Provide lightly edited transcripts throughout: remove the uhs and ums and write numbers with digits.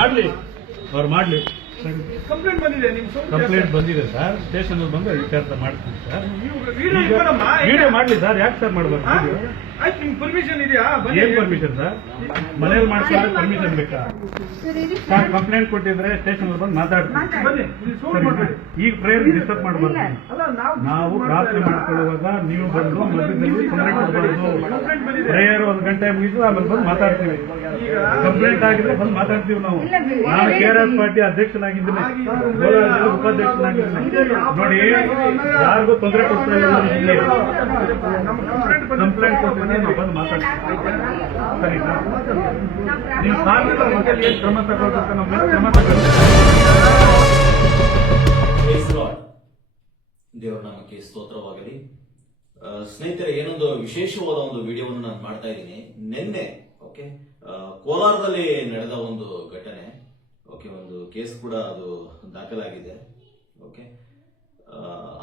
ಮಾಡ್ಲಿ ಕಂಪ್ಲೇಂಟ್ ಬಂದಿದೆ sir. Station ಬಂದು ವಿಚಾರ ಮಾಡ್ತೀನಿ ಸರ್. ವಿಡಿಯೋ ವಿಡಿಯೋ ಮಾಡ್ಲಿ ಸರ್. ಯಾಕೆ ಸರ್ ಮಾಡಬಾರ್ದು? ಆಯ್ತು, ನಿಮ್ಗೆ ಪರ್ಮಿಷನ್ ಇದೆಯಾ? ಏನ್ ಪರ್ಮಿಷನ್ ಸರ್? ಮನೇಲಿ ಮಾಡ್ಕೊಂಡ್ರೆ ಪರ್ಮಿಷನ್ ಬೇಕಾ ಸರ್? ಕಂಪ್ಲೇಂಟ್ ಕೊಟ್ಟಿದ್ರೆ ಸ್ಟೇಷನ್ ಬಂದು ಮಾತಾಡ್ತೀನಿ. ಈಗ ಪ್ರೇಯರ್ ಡಿಸ್ಟರ್ಬ್ ಮಾಡಬಾರ್ದು. ನಾವು ಪ್ರಾರ್ಥನೆ ಮಾಡ್ಕೊಳ್ಳುವಾಗ ನೀವು ಬಂದು ಮಧ್ಯದಲ್ಲಿ ತೊಂದರೆ ಕೊಡಬಾರ್ದು. ಪ್ರೇಯರ್ 1 ಗಂಟೆ ಮುಗಿದು ಆಮೇಲೆ ಬಂದು ಮಾತಾಡ್ತೀವಿ. ಕಂಪ್ಲೇಂಟ್ ಆಗಿದ್ರೆ ಬಂದು ಮಾತಾಡ್ತೀವಿ. ನಾವು KRS ಪಾರ್ಟಿ ಅಧ್ಯಕ್ಷನಾಗಿದ್ದೀನಿ, ಉಪಾಧ್ಯಕ್ಷನಾಗಿದ್ದೀನಿ. ನೋಡಿ, ಯಾರಿಗೂ ತೊಂದರೆ ಕೊಡ್ತಾ ಇಲ್ಲ. ಕಂಪ್ಲೇಂಟ್ ಕೊಟ್ಟಿದ್ರೆ ನಾವು ಬಂದು ಮಾತಾಡ್ತೀವಿ. ಸರಿನಾ? ನೀವು ಕಾರ್ಮಿಕರ ಬಗ್ಗೆ ಏನು ಕ್ರಮ ತಗೊಳ್ಬೇಕು? ನಮ್ಮ ಮೇಲೆ ಕ್ರಮ ತಗೊಳ್ಬೇಕು. ದೇವರ ನಾಮಕ್ಕೆ ಸ್ತೋತ್ರವಾಗಲಿ. ಸ್ನೇಹಿತರೆ, ಏನೊಂದು ವಿಶೇಷವಾದ ಒಂದು ವಿಡಿಯೋವನ್ನು ನಾನು ಮಾಡ್ತಾ ಇದ್ದೀನಿ. ನಿನ್ನೆ ಕೋಲಾರದಲ್ಲಿ ನಡೆದ ಒಂದು ಘಟನೆ. ಒಂದು ಕೇಸ್ ಕೂಡ ಅದು ದಾಖಲಾಗಿದೆ.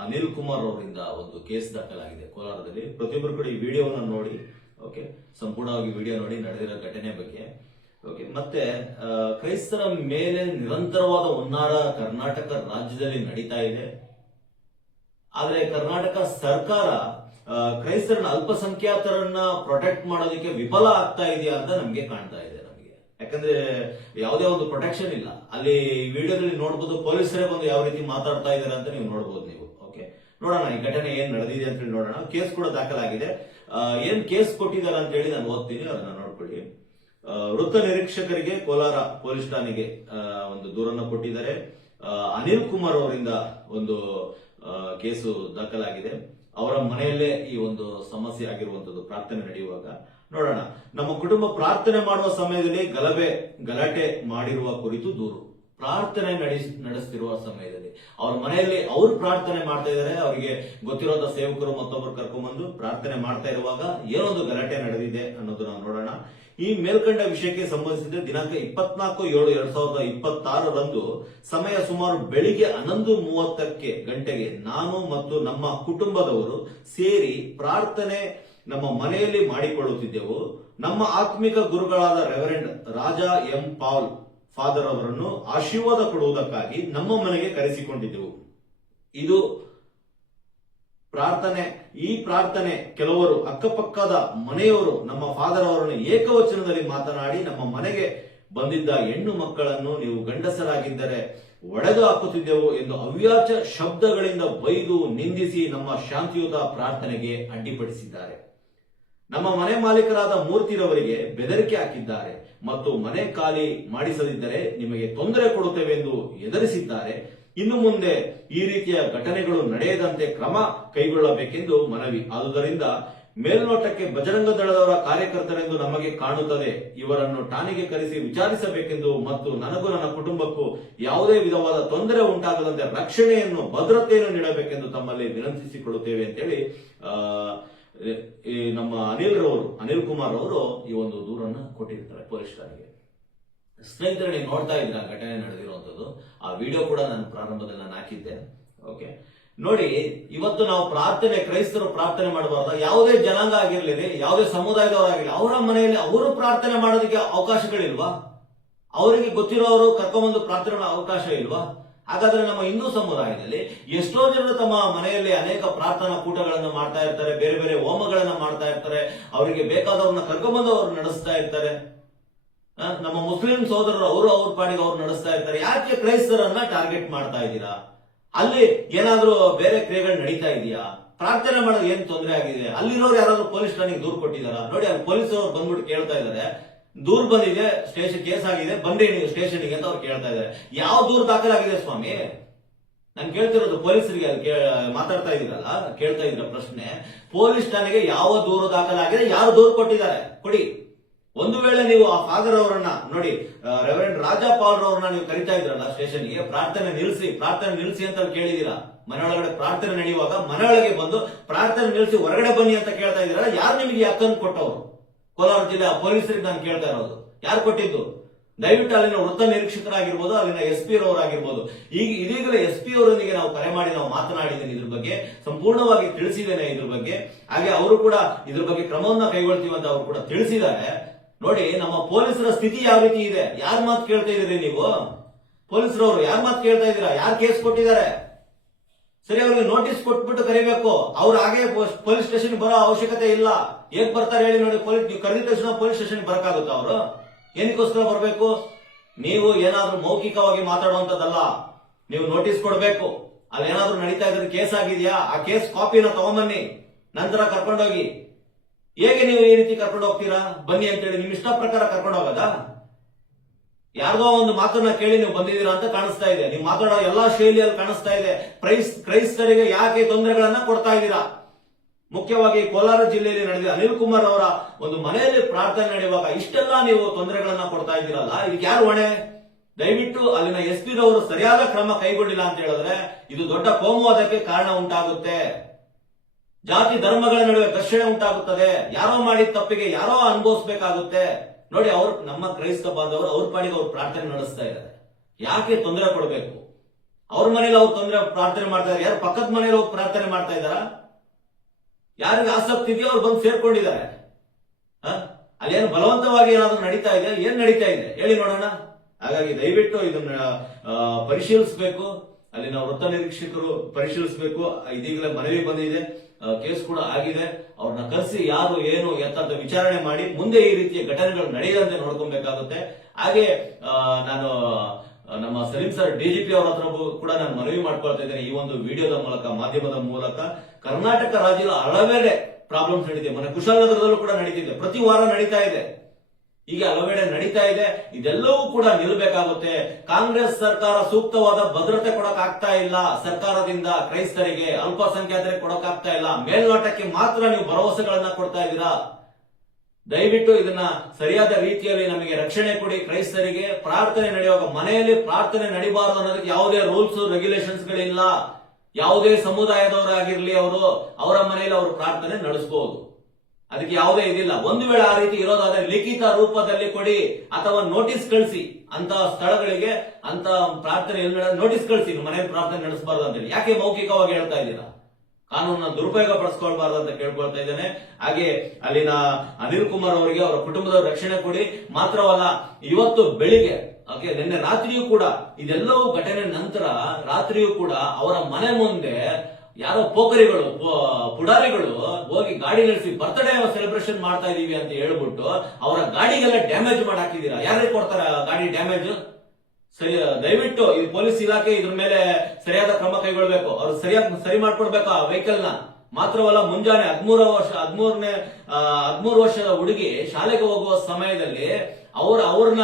ಅನಿಲ್ ಕುಮಾರ್ ಅವರಿಂದ ಒಂದು ಕೇಸ್ ದಾಖಲಾಗಿದೆ ಕೋಲಾರದಲ್ಲಿ. ಪ್ರತಿಯೊಬ್ಬರು ಕೂಡ ಈ ವಿಡಿಯೋವನ್ನು ನೋಡಿ, ಸಂಪೂರ್ಣವಾಗಿ ವಿಡಿಯೋ ನೋಡಿ ನಡೆದಿರೋ ಘಟನೆ ಬಗ್ಗೆ. ಮತ್ತೆ ಕ್ರೈಸ್ತರ ಮೇಲೆ ನಿರಂತರವಾದ ಹುನ್ನಾರ ಕರ್ನಾಟಕ ರಾಜ್ಯದಲ್ಲಿ ನಡೀತಾ ಇದೆ. ಆದ್ರೆ ಕರ್ನಾಟಕ ಸರ್ಕಾರ ಕ್ರೈಸ್ತರನ್ನ, ಅಲ್ಪಸಂಖ್ಯಾತರನ್ನ ಪ್ರೊಟೆಕ್ಟ್ ಮಾಡೋದಕ್ಕೆ ವಿಫಲ ಆಗ್ತಾ ಇದೆಯಾ ಅಂತ ನಮ್ಗೆ ಕಾಣ್ತಾ ಇದೆ. ಯಾಕಂದ್ರೆ ಯಾವುದೇ ಒಂದು ಪ್ರೊಟೆಕ್ಷನ್ ಇಲ್ಲ ಅಲ್ಲಿ. ವಿಡಿಯೋದಲ್ಲಿ ನೋಡಬಹುದು, ಪೊಲೀಸರೇ ಬಂದು ಯಾವ ರೀತಿ ಮಾತಾಡ್ತಾ ಇದ್ದಾರೆ ಅಂತ ನೀವು ನೋಡಬಹುದು. ನೀವು ನೋಡೋಣ ಈ ಘಟನೆ ಏನ್ ನಡೆದಿದೆ ಅಂತ ಹೇಳಿ ನೋಡೋಣ. ಕೇಸ್ ಕೂಡ ದಾಖಲಾಗಿದೆ. ಏನ್ ಕೇಸ್ ಕೊಟ್ಟಿದ್ದಾರೆ ಅಂತ ಹೇಳಿ ನಾನು ಓದ್ತೀನಿ, ಅದನ್ನ ನೋಡ್ಕೊಳ್ಳಿ. ವೃತ್ತ ನಿರೀಕ್ಷಕರಿಗೆ ಕೋಲಾರ ಪೊಲೀಸ್ ಠಾಣೆಗೆ ಒಂದು ದೂರನ್ನು ಕೊಟ್ಟಿದ್ದಾರೆ. ಅನಿಲ್ ಕುಮಾರ್ ಅವರಿಂದ ಒಂದು ಕೇಸು ದಾಖಲಾಗಿದೆ. ಅವರ ಮನೆಯಲ್ಲೇ ಈ ಒಂದು ಸಮಸ್ಯೆ ಆಗಿರುವಂತದ್ದು. ಪ್ರಾರ್ಥನೆ ನಡೆಯುವಾಗ ನೋಡೋಣ. ನಮ್ಮ ಕುಟುಂಬ ಪ್ರಾರ್ಥನೆ ಮಾಡುವ ಸಮಯದಲ್ಲಿ ಗಲಾಟೆ ಮಾಡಿರುವ ಕುರಿತು ದೂರು. ಪ್ರಾರ್ಥನೆ ನಡೆಸ್ತಿರುವ ಸಮಯದಲ್ಲಿ ಅವ್ರ ಮನೆಯಲ್ಲಿ ಅವರು ಪ್ರಾರ್ಥನೆ ಮಾಡ್ತಾ ಇದ್ದಾರೆ. ಅವರಿಗೆ ಗೊತ್ತಿರೋದ ಸೇವಕರು ಮತ್ತೊಬ್ಬರು ಕರ್ಕೊಂಡ್ಬಂದು ಪ್ರಾರ್ಥನೆ ಮಾಡ್ತಾ ಇರುವಾಗ ಏನೊಂದು ಗಲಾಟೆ ನಡೆದಿದೆ ಅನ್ನೋದನ್ನ ನೋಡೋಣ. ಈ ಮೇಲ್ಕಂಡ ವಿಷಯಕ್ಕೆ ಸಂಬಂಧಿಸಿದ ದಿನಾಂಕ 24/7/2026 ಸಮಯ ಸುಮಾರು ಬೆಳಿಗ್ಗೆ 11:30 ಗಂಟೆಗೆ ನಾನು ಮತ್ತು ನಮ್ಮ ಕುಟುಂಬದವರು ಸೇರಿ ಪ್ರಾರ್ಥನೆ ನಮ್ಮ ಮನೆಯಲ್ಲಿ ಮಾಡಿಕೊಳ್ಳುತ್ತಿದ್ದೆವು. ನಮ್ಮ ಆತ್ಮಿಕ ಗುರುಗಳಾದ reverend Raja M Paul father ಅವರನ್ನು ಆಶೀರ್ವಾದ ಕೊಡುವುದಕ್ಕಾಗಿ ನಮ್ಮ ಮನೆಗೆ ಕರೆಸಿಕೊಂಡಿದ್ದೆವು. ಇದು ಪ್ರಾರ್ಥನೆ. ಈ ಪ್ರಾರ್ಥನೆ ಕೆಲವರು ಅಕ್ಕಪಕ್ಕದ ಮನೆಯವರು ನಮ್ಮ ಫಾದರ್ ಅವರನ್ನು ಏಕವಚನದಲ್ಲಿ ಮಾತನಾಡಿ ನಮ್ಮ ಮನೆಗೆ ಬಂದಿದ್ದ ಹೆಣ್ಣು ಮಕ್ಕಳನ್ನು ನೀವು ಗಂಡಸರಾಗಿದ್ದರೆ ಒಡೆದು ಹಾಕುತ್ತಿದ್ದೆವು ಎಂದು ಅವ್ಯಾಚ ಶಬ್ದಗಳಿಂದ ಬೈದು ನಿಂದಿಸಿ ನಮ್ಮ ಶಾಂತಿಯುತ ಪ್ರಾರ್ಥನೆಗೆ ಅಡ್ಡಿಪಡಿಸಿದ್ದಾರೆ. ನಮ್ಮ ಮನೆ ಮಾಲೀಕರಾದ ಮೂರ್ತಿರವರಿಗೆ ಬೆದರಿಕೆ ಹಾಕಿದ್ದಾರೆ ಮತ್ತು ಮನೆ ಖಾಲಿ ಮಾಡಿಸದಿದ್ದರೆ ನಿಮಗೆ ತೊಂದರೆ ಕೊಡುತ್ತೇವೆ ಎಂದು ಎದುರಿಸಿದ್ದಾರೆ. ಇನ್ನು ಮುಂದೆ ಈ ರೀತಿಯ ಘಟನೆಗಳು ನಡೆಯದಂತೆ ಕ್ರಮ ಕೈಗೊಳ್ಳಬೇಕೆಂದು ಮನವಿ. ಆದುದರಿಂದ ಮೇಲ್ನೋಟಕ್ಕೆ ಬಜರಂಗ ದಳದವರ ಕಾರ್ಯಕರ್ತರೆಂದು ನಮಗೆ ಕಾಣುತ್ತದೆ. ಇವರನ್ನು ಠಾಣೆಗೆ ಕರೆಸಿ ವಿಚಾರಿಸಬೇಕೆಂದು ಮತ್ತು ನನಗೂ ನನ್ನ ಕುಟುಂಬಕ್ಕೂ ಯಾವುದೇ ವಿಧವಾದ ತೊಂದರೆ ಉಂಟಾಗದಂತೆ ರಕ್ಷಣೆಯನ್ನು, ಭದ್ರತೆಯನ್ನು ನೀಡಬೇಕೆಂದು ತಮ್ಮಲ್ಲಿ ವಿನಂತಿಸಿಕೊಳ್ಳುತ್ತೇವೆ ಅಂತೇಳಿ ನಮ್ಮ ಅನಿಲ್ ಕುಮಾರ್ ಅವರು ಈ ಒಂದು ದೂರನ್ನು ಕೊಟ್ಟಿರ್ತಾರೆ ಪೊಲೀಸ್ ಠಾಣೆಗೆ. ಸ್ನೇಹಿತರೆ, ನೀವು ನೋಡ್ತಾ ಇದ್ರ ಘಟನೆ ನಡೆದಿರುವಂತದ್ದು. ಆ ವಿಡಿಯೋ ಕೂಡ ನಾನು ಪ್ರಾರಂಭದಲ್ಲಿ ನಾನು ಹಾಕಿದ್ದೆ. ನೋಡಿ, ಇವತ್ತು ನಾವು ಕ್ರೈಸ್ತರು ಪ್ರಾರ್ಥನೆ ಮಾಡಬಾರ್ದ? ಯಾವುದೇ ಜನಾಂಗ ಆಗಿರ್ಲಿ, ಯಾವುದೇ ಸಮುದಾಯದವರಾಗಿರ್ಲಿ, ಅವರ ಮನೆಯಲ್ಲಿ ಅವರು ಪ್ರಾರ್ಥನೆ ಮಾಡೋದಕ್ಕೆ ಅವಕಾಶಗಳಿಲ್ವಾ? ಅವರಿಗೆ ಗೊತ್ತಿರೋರು ಕರ್ಕೊಂಡ್ಬಂದು ಪ್ರಾರ್ಥನೆ ಮಾಡೋ ಅವಕಾಶ ಇಲ್ವಾ? ಹಾಗಾದ್ರೆ ನಮ್ಮ ಹಿಂದೂ ಸಮುದಾಯದಲ್ಲಿ ಎಷ್ಟೋ ಜನರು ತಮ್ಮ ಮನೆಯಲ್ಲಿ ಅನೇಕ ಪ್ರಾರ್ಥನಾ ಕೂಟಗಳನ್ನು ಮಾಡ್ತಾ ಇರ್ತಾರೆ, ಬೇರೆ ಬೇರೆ ಹೋಮಗಳನ್ನ ಮಾಡ್ತಾ ಇರ್ತಾರೆ, ಅವರಿಗೆ ಬೇಕಾದವ್ರನ್ನ ಕರ್ಕೊಂಡ್ಬಂದು ಅವ್ರು ನಡೆಸ್ತಾ ಇರ್ತಾರೆ. ನಮ್ಮ ಮುಸ್ಲಿಂ ಸೋದರರು ಅವ್ರ ಪಾಡಿಗೆ ಅವ್ರು ನಡೆಸ್ತಾ ಇರ್ತಾರೆ. ಯಾಕೆ ಕ್ರೈಸ್ತರನ್ನ ಟಾರ್ಗೆಟ್ ಮಾಡ್ತಾ ಇದ್ದೀರಾ? ಅಲ್ಲಿ ಏನಾದ್ರೂ ಬೇರೆ ಕ್ರಿಯೆಗಳು ನಡೀತಾ ಇದೆಯಾ? ಪ್ರಾರ್ಥನೆ ಮಾಡೋದು ಏನ್ ತೊಂದರೆ ಆಗಿದೆ? ಅಲ್ಲಿರೋರು ಯಾರಾದ್ರೂ ಪೊಲೀಸ್ ಠಾಣೆಗೆ ದೂರು ಕೊಟ್ಟಿದಾರ? ನೋಡಿ, ಅಲ್ಲಿ ಪೊಲೀಸ್ ಅವರು ಬಂದ್ಬಿಟ್ಟು ಕೇಳ್ತಾ ಇದಾರೆ, ದೂರ್ ಬಂದಿದೆ, ಸ್ಟೇಷನ್ ಕೇಸ್ ಆಗಿದೆ, ಬನ್ನಿ ನೀವು ಸ್ಟೇಷನ್ಗೆ ಅಂತ ಅವ್ರು ಕೇಳ್ತಾ ಇದ್ದಾರೆ. ಯಾವ ದೂರು ದಾಖಲಾಗಿದೆ ಸ್ವಾಮಿ? ನಾನು ಕೇಳ್ತಿರೋದು ಪೊಲೀಸರಿಗೆ ಮಾತಾಡ್ತಾ ಇದೀರಲ್ಲ, ಕೇಳ್ತಾ ಇದ್ರ ಪ್ರಶ್ನೆ, ಪೊಲೀಸ್ ಠಾಣೆಗೆ ಯಾವ ದೂರು ದಾಖಲಾಗಿದೆ, ಯಾರು ದೂರು ಕೊಟ್ಟಿದ್ದಾರೆ ಕೊಡಿ. ಒಂದು ವೇಳೆ ನೀವು ಆ ಫಾದರ್ ಅವರನ್ನ ನೋಡಿ, ರೆವರೆಂಡ್ ರಾಜಾ ಪಾಲ್ ಅವರನ್ನ ನೀವು ಕರಿತಾ ಇದ್ರಲ್ಲ ಸ್ಟೇಷನ್ಗೆ, ಪ್ರಾರ್ಥನೆ ನಿಲ್ಲಿಸಿ ಅಂತ ಕೇಳಿದೀರಾ? ಮನೆಯೊಳಗಡೆ ಪ್ರಾರ್ಥನೆ ನಡೆಯುವಾಗ ಮನೆಯೊಳಗೆ ಬಂದು ಪ್ರಾರ್ಥನೆ ನಿಲ್ಲಿಸಿ ಹೊರಗಡೆ ಬನ್ನಿ ಅಂತ ಕೇಳ್ತಾ ಇದ್ದೀರಾ? ಯಾರು ನಿಮಗೆ ಹಕ್ಕನ್ನು ಕೊಟ್ಟವರು? ಕೋಲಾರ ಜಿಲ್ಲೆ ಪೊಲೀಸರಿಗೆ ನಾನು ಕೇಳ್ತಾ ಇರೋದು, ಯಾರು ಕೊಟ್ಟಿದ್ದು? ದಯವಿಟ್ಟು ಅಲ್ಲಿನ ವೃತ್ತ ನಿರೀಕ್ಷಕರಾಗಿರ್ಬೋದು, ಅಲ್ಲಿನ SP ರವರಾಗಿರ್ಬೋದು, ಇದೀಗಲೇ SP ಅವರೊಂದಿಗೆ ನಾವು ಕರೆ ಮಾಡಿ ನಾವು ಮಾತನಾಡಿದ್ದೇನೆ. ಇದ್ರ ಬಗ್ಗೆ ಸಂಪೂರ್ಣವಾಗಿ ತಿಳಿಸಿದ್ದೇನೆ ಇದ್ರ ಬಗ್ಗೆ. ಹಾಗೆ ಅವರು ಕೂಡ ಇದ್ರ ಬಗ್ಗೆ ಕ್ರಮವನ್ನ ಕೈಗೊಳ್ತೀವಿ ಅಂತ ಅವರು ಕೂಡ ತಿಳಿಸಿದ್ದಾರೆ. ನೋಡಿ ನಮ್ಮ ಪೊಲೀಸರ ಸ್ಥಿತಿ ಯಾವ ರೀತಿ ಇದೆ. ಯಾರ ಮಾತು ಕೇಳ್ತಾ ಇದೀರಿ ನೀವು? ಪೊಲೀಸರವರು ಯಾರ ಮಾತು ಕೇಳ್ತಾ ಇದೀರಾ? ಯಾರು ಕೇಸ್ ಕೊಟ್ಟಿದ್ದಾರೆ? ಸರಿ, ಅವ್ರಿಗೆ ನೋಟಿಸ್ ಕೊಟ್ಬಿಟ್ಟು ಕರಿಬೇಕು. ಅವ್ರು ಹಾಗೆ ಪೊಲೀಸ್ ಸ್ಟೇಷನ್ ಬರೋ ಅವಶ್ಯಕತೆ ಇಲ್ಲ. ಹೇಗ್ ಬರ್ತಾರೆ ಹೇಳಿ ನೋಡಿ? ನೀವು ಕರೆದ ತಕ್ಷಣ ಪೊಲೀಸ್ ಸ್ಟೇಷನ್ ಬರಕಾಗುತ್ತಾ? ಅವರು ಏನಕ್ಕೋಸ್ಕರ ಬರಬೇಕು? ನೀವು ಏನಾದ್ರೂ ಮೌಖಿಕವಾಗಿ ಮಾತಾಡುವಂತದ್ದಲ್ಲ. ನೀವು ನೋಟಿಸ್ ಕೊಡಬೇಕು. ಅಲ್ಲಿ ಏನಾದ್ರೂ ನಡೀತಾ ಇದ್ರೆ ಕೇಸ್ ಆಗಿದೆಯಾ, ಆ ಕೇಸ್ ಕಾಪಿನ ತಗೊಂಬನ್ನಿ, ನಂತರ ಕರ್ಕೊಂಡೋಗಿ. ಹೇಗೆ ನೀವು ಈ ರೀತಿ ಕರ್ಕೊಂಡು ಹೋಗ್ತೀರಾ? ಬನ್ನಿ ಅಂತೇಳಿ ನಿಮ್ ಇಷ್ಟ ಪ್ರಕಾರ ಕರ್ಕೊಂಡು ಹೋಗೋದಾ? ಯಾರ್ದೋ ಒಂದು ಮಾತನ್ನ ಕೇಳಿ ನೀವು ಬಂದಿದ್ದೀರಾ ಅಂತ ಕಾಣಿಸ್ತಾ ಇದೆ. ನೀವು ಮಾತಾಡೋ ಎಲ್ಲಾ ಶೈಲಿಯಲ್ಲಿ ಕಾಣಿಸ್ತಾ ಇದೆ. ಕ್ರೈಸ್ತರಿಗೆ ಯಾಕೆ ತೊಂದರೆಗಳನ್ನ ಕೊಡ್ತಾ ಇದ್ದೀರಾ? ಮುಖ್ಯವಾಗಿ ಕೋಲಾರ ಜಿಲ್ಲೆಯಲ್ಲಿ ನಡೆದ ಅನಿಲ್ ಕುಮಾರ್ ಅವರ ಒಂದು ಮನೆಯಲ್ಲಿ ಪ್ರಾರ್ಥನೆ ನಡೆಯುವಾಗ ಇಷ್ಟೆಲ್ಲ ನೀವು ತೊಂದರೆಗಳನ್ನ ಕೊಡ್ತಾ ಇದ್ದೀರಲ್ಲ, ಇದಕ್ಕೆ ಯಾರು ಹೊಣೆ? ದಯವಿಟ್ಟು ಅಲ್ಲಿನ SP ರವರು ಸರಿಯಾದ ಕ್ರಮ ಕೈಗೊಂಡಿಲ್ಲ ಅಂತ ಹೇಳಿದ್ರೆ ಇದು ದೊಡ್ಡ ಕೋಮುವಾದಕ್ಕೆ ಕಾರಣ ಉಂಟಾಗುತ್ತೆ. ಜಾತಿ ಧರ್ಮಗಳ ನಡುವೆ ಘರ್ಷಣೆ ಉಂಟಾಗುತ್ತದೆ. ಯಾರೋ ಮಾಡಿದ ತಪ್ಪಿಗೆ ಯಾರೋ ಅನುಭವಿಸಬೇಕಾಗುತ್ತೆ. ನೋಡಿ, ಅವ್ರು ನಮ್ಮ ಕ್ರೈಸ್ತ ಬಾಂಧವರು ಅವ್ರ ಪಾಡಿಗೆ ಅವ್ರು ಪ್ರಾರ್ಥನೆ ನಡೆಸ್ತಾ ಇದ್ದಾರೆ. ಯಾಕೆ ತೊಂದರೆ ಕೊಡಬೇಕು? ಅವ್ರ ಮನೇಲಿ ಅವ್ರು ಪ್ರಾರ್ಥನೆ ಮಾಡ್ತಾ ಇದ್ದಾರೆ. ಯಾರು ಪಕ್ಕದ ಮನೇಲಿ ಹೋಗಿ ಪ್ರಾರ್ಥನೆ ಮಾಡ್ತಾ ಇದ್ದಾರಾ? ಯಾರಿಗೆ ಆಸಕ್ತಿ ಇದೆಯೋ ಅವ್ರು ಬಂದು ಸೇರ್ಕೊಂಡಿದ್ದಾರೆ. ಅಲ್ಲೇನು ಬಲವಂತವಾಗಿ ಏನಾದ್ರು ನಡೀತಾ ಇದೆ? ಏನ್ ನಡೀತಾ ಇದೆ ಹೇಳಿ ನೋಡೋಣ. ಹಾಗಾಗಿ ದಯವಿಟ್ಟು ಇದನ್ನ ಪರಿಶೀಲಿಸಬೇಕು. ಅಲ್ಲಿನ ವೃತ್ತ ನಿರೀಕ್ಷಕರು ಪರಿಶೀಲಿಸಬೇಕು. ಇದೀಗಲೇ ಮನವಿ ಬಂದಿದೆ, ಕೇಸ್ ಕೂಡ ಆಗಿದೆ. ಅವ್ರನ್ನ ಕರೆಸಿ ಯಾರು ಏನು ಎತ್ತಂತ ವಿಚಾರಣೆ ಮಾಡಿ ಮುಂದೆ ಈ ರೀತಿಯ ಘಟನೆಗಳು ನಡೆಯದಂತೆ ನೋಡ್ಕೊಬೇಕಾಗುತ್ತೆ. ಹಾಗೆ ನಾನು ನಮ್ಮ ಸಲೀಂ ಸರ್ DGP ಅವರ ಹತ್ರ ಕೂಡ ನಾನು ಮನವಿ ಮಾಡ್ಕೊಳ್ತಾ ಇದ್ದೇನೆ. ಈ ಒಂದು ವಿಡಿಯೋದ ಮೂಲಕ, ಮಾಧ್ಯಮದ ಮೂಲಕ, ಕರ್ನಾಟಕ ರಾಜ್ಯದ ಹಲವೆಡೆ ಪ್ರಾಬ್ಲಮ್ಸ್ ನಡೀತಿದೆ. ಮೊನ್ನೆ ಕುಶಾಲನಗರದಲ್ಲೂ ಕೂಡ ನಡೀತಿದೆ. ಪ್ರತಿ ವಾರ ನಡೀತಾ ಇದೆ. ಈಗ ಹಲವೆಡೆ ನಡೀತಾ ಇದೆ. ಇದೆಲ್ಲವೂ ಕೂಡ ನಿಲ್ಲಬೇಕಾಗುತ್ತೆ. ಕಾಂಗ್ರೆಸ್ ಸರ್ಕಾರ ಸೂಕ್ತವಾದ ಭದ್ರತೆ ಕೊಡಕ್ಕಾಗ್ತಾ ಇಲ್ಲ. ಸರ್ಕಾರದಿಂದ ಕ್ರೈಸ್ತರಿಗೆ, ಅಲ್ಪಸಂಖ್ಯಾತರಿಗೆ ಕೊಡಕ್ಕಾಗ್ತಾ ಇಲ್ಲ. ಮೇಲ್ನೋಟಕ್ಕೆ ಮಾತ್ರ ನೀವು ಭರವಸೆಗಳನ್ನ ಕೊಡ್ತಾ ಇದ್ದೀರಾ. ದಯವಿಟ್ಟು ಇದನ್ನ ಸರಿಯಾದ ರೀತಿಯಲ್ಲಿ ನಮಗೆ ರಕ್ಷಣೆ ಕೊಡಿ. ಕ್ರೈಸ್ತರಿಗೆ ಪ್ರಾರ್ಥನೆ ನಡೆಯುವಾಗ ಮನೆಯಲ್ಲಿ ಪ್ರಾರ್ಥನೆ ನಡೀಬಾರದು ಅನ್ನೋದಕ್ಕೆ ಯಾವುದೇ ರೂಲ್ಸ್ ರೆಗ್ಯುಲೇಷನ್ಸ್ ಗಳಿಲ್ಲ. ಯಾವುದೇ ಸಮುದಾಯದವರಾಗಿರ್ಲಿ ಅವರು ಅವರ ಮನೆಯಲ್ಲಿ ಅವರು ಪ್ರಾರ್ಥನೆ ನಡೆಸಬಹುದು. ಅದಕ್ಕೆ ಯಾವುದೇ ಇದಿಲ್ಲ. ಒಂದು ವೇಳೆ ಆ ರೀತಿ ಇರೋದಾದ್ರೆ ಲಿಖಿತ ರೂಪದಲ್ಲಿ ಕೊಡಿ ಅಥವಾ ನೋಟಿಸ್ ಕಳಿಸಿ. ಅಂತ ಸ್ಥಳಗಳಿಗೆ ಅಂತ ಪ್ರಾರ್ಥನೆ ನೋಟಿಸ್ ಕಳಿಸಿ, ಮನೆಯಲ್ಲಿ ಪ್ರಾರ್ಥನೆ ನಡೆಸಬಾರ್ದು ಅಂತೇಳಿ. ಯಾಕೆ ಮೌಖಿಕವಾಗಿ ಹೇಳ್ತಾ ಇದ್ದೀರಾ? ಕಾನೂನನ್ನ ದುರುಪಯೋಗ ಪಡಿಸ್ಕೊಳ್ಬಾರ್ದು ಅಂತ ಕೇಳ್ಕೊಳ್ತಾ ಇದ್ದೇನೆ. ಹಾಗೆ ಅಲ್ಲಿನ ಅನಿಲ್ ಕುಮಾರ್ ಅವರಿಗೆ ಅವರ ಕುಟುಂಬದವರ ರಕ್ಷಣೆ ಕೊಡಿ. ಮಾತ್ರವಲ್ಲ, ಇವತ್ತು ಬೆಳಿಗ್ಗೆ ನಿನ್ನೆ ರಾತ್ರಿಯೂ ಕೂಡ ಇದೆಲ್ಲವೂ ಘಟನೆ ನಂತರ ರಾತ್ರಿಯೂ ಕೂಡ ಅವರ ಮನೆ ಮುಂದೆ ಯಾರೋ ಪೋಖರಿಗಳು, ಪುಡಾರಿಗಳು ಹೋಗಿ ಗಾಡಿ ನಡೆಸಿ ಬರ್ತ್ಡೇ ಸೆಲೆಬ್ರೇಷನ್ ಮಾಡ್ತಾ ಇದೀವಿ ಅಂತ ಹೇಳ್ಬಿಟ್ಟು ಅವರ ಗಾಡಿಗೆಲ್ಲ ಡ್ಯಾಮೇಜ್ ಮಾಡಿ ಹಾಕಿದೀರಾ. ಯಾರಿಗೆ ಕೊಡ್ತಾರೆ ಗಾಡಿ ಡ್ಯಾಮೇಜ್? ಸರಿ, ದಯವಿಟ್ಟು ಈ ಪೊಲೀಸ್ ಇಲಾಖೆ ಇದ್ರ ಮೇಲೆ ಸರಿಯಾದ ಕ್ರಮ ಕೈಗೊಳ್ಳಬೇಕು. ಅವ್ರು ಸರಿಯಾಗಿ ಸರಿ ಮಾಡ್ಕೊಡ್ಬೇಕು ಆ ವೆಹಿಕಲ್ ನ. ಮಾತ್ರವಲ್ಲ, ಮುಂಜಾನೆ 13 ವರ್ಷದ ಹುಡುಗಿ ಶಾಲೆಗೆ ಹೋಗುವ ಸಮಯದಲ್ಲಿ ಅವ್ರನ್ನ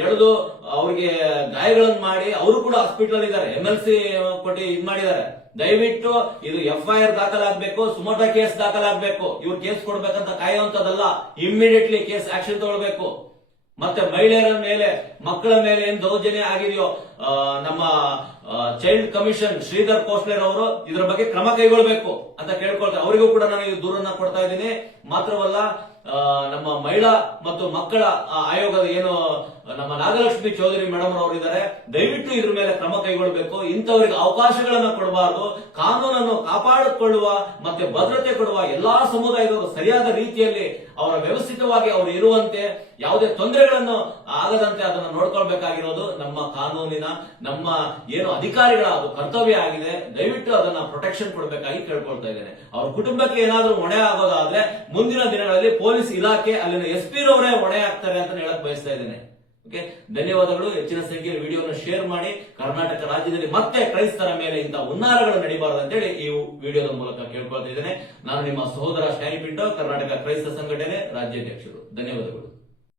ಎಳೆದು ಅವ್ರಿಗೆ ಗಾಯಗಳನ್ನು ಮಾಡಿ ಅವರು ಕೂಡ ಹಾಸ್ಪಿಟಲ್ ಇದ್ದಾರೆ. MLC ಕೊಟ್ಟು ಇದ್ ಮಾಡಿದ್ದಾರೆ. ದಯವಿಟ್ಟು ಇದು FIR ದಾಖಲಾಗಬೇಕು, ಸುಮೋಟೋ ಕೇಸ್ ದಾಖಲಾಗಬೇಕು. ಇವ್ರು ಕೇಸ್ ಕೊಡ್ಬೇಕಂತ ಕಾಯುವಂತದಲ್ಲ. ಇಮ್ಮಿಡಿಯೇಟ್ಲಿ ಕೇಸ್ ಆಕ್ಷನ್ ತಗೊಳ್ಬೇಕು. ಮತ್ತೆ ಮಹಿಳೆಯರ ಮೇಲೆ, ಮಕ್ಕಳ ಮೇಲೆ ಏನ್ ದೌರ್ಜನ್ಯ ಆಗಿದೆಯೋ ನಮ್ಮ ಚೈಲ್ಡ್ ಕಮಿಷನ್ ಶ್ರೀಧರ್ ಕೋಸ್ಲೆರ್ ಅವರು ಇದ್ರ ಬಗ್ಗೆ ಕ್ರಮ ಕೈಗೊಳ್ಳಬೇಕು ಅಂತ ಕೇಳ್ಕೊಳ್ತಾರೆ. ಅವರಿಗೂ ಕೂಡ ನಾನು ಈ ದೂರನ್ನ ಕೊಡ್ತಾ ಇದ್ದೀನಿ. ಮಾತ್ರವಲ್ಲ, ನಮ್ಮ ಮಹಿಳಾ ಮತ್ತು ಮಕ್ಕಳ ಆಯೋಗದ ಏನು ನಮ್ಮ ನಾಗಲಕ್ಷ್ಮಿ ಚೌಧರಿ ಮೇಡಮ್ ಅವರು ಇದ್ದಾರೆ, ದಯವಿಟ್ಟು ಇದ್ರ ಮೇಲೆ ಕ್ರಮ ಕೈಗೊಳ್ಳಬೇಕು. ಇಂಥವರಿಗೆ ಅವಕಾಶಗಳನ್ನ ಕೊಡಬಾರದು. ಕಾನೂನನ್ನು ಕಾಪಾಡಿಕೊಳ್ಳುವ ಮತ್ತೆ ಭದ್ರತೆ ಕೊಡುವ ಎಲ್ಲಾ ಸಮುದಾಯದವರು ಸರಿಯಾದ ರೀತಿಯಲ್ಲಿ ಅವರ ವ್ಯವಸ್ಥಿತವಾಗಿ ಅವರು ಇರುವಂತೆ, ಯಾವುದೇ ತೊಂದರೆಗಳನ್ನು ಆಗದಂತೆ ಅದನ್ನು ನೋಡ್ಕೊಳ್ಬೇಕಾಗಿರೋದು ನಮ್ಮ ಕಾನೂನಿನ, ನಮ್ಮ ಏನು ಅಧಿಕಾರಿಗಳ ಅದು ಕರ್ತವ್ಯ ಆಗಿದೆ. ದಯವಿಟ್ಟು ಅದನ್ನ ಪ್ರೊಟೆಕ್ಷನ್ ಕೊಡಬೇಕಾಗಿ ಕೇಳ್ಕೊಳ್ತಾ ಇದ್ದೇನೆ. ಅವ್ರ ಕುಟುಂಬಕ್ಕೆ ಏನಾದ್ರೂ ಹೊಣೆ ಆಗೋದಾದ್ರೆ ಮುಂದಿನ ದಿನಗಳಲ್ಲಿ ಪೊಲೀಸ್ ಇಲಾಖೆ, ಅಲ್ಲಿನ SP ರವರೇ ಹೊಣೆ ಆಗ್ತಾರೆ ಅಂತ ಹೇಳಕ್ ಬಯಸ್ತಾ ಇದ್ದೇನೆ. ಓಕೆ, ಧನ್ಯವಾದಗಳು. ಹೆಚ್ಚಿನ ಸಂಖ್ಯೆಯಲ್ಲಿ ವಿಡಿಯೋನ ಶೇರ್ ಮಾಡಿ. ಕರ್ನಾಟಕ ರಾಜ್ಯದಲ್ಲಿ ಮತ್ತೆ ಕ್ರೈಸ್ತರ ಮೇಲೆ ಇಂಥ ಹುನ್ನಾರಗಳು ನಡೀಬಾರದು ಅಂತೇಳಿ ಈ ವಿಡಿಯೋದ ಮೂಲಕ ಕೇಳ್ಕೊಳ್ತಾ ಇದ್ದೇನೆ. ನಾನು ನಿಮ್ಮ ಸಹೋದರ ಸ್ಟ್ಯಾನಿ ಪಿಂಟೋ, ಕರ್ನಾಟಕ ಕ್ರೈಸ್ತ ಸಂಘಟನೆ ರಾಜ್ಯಾಧ್ಯಕ್ಷರು. ಧನ್ಯವಾದಗಳು.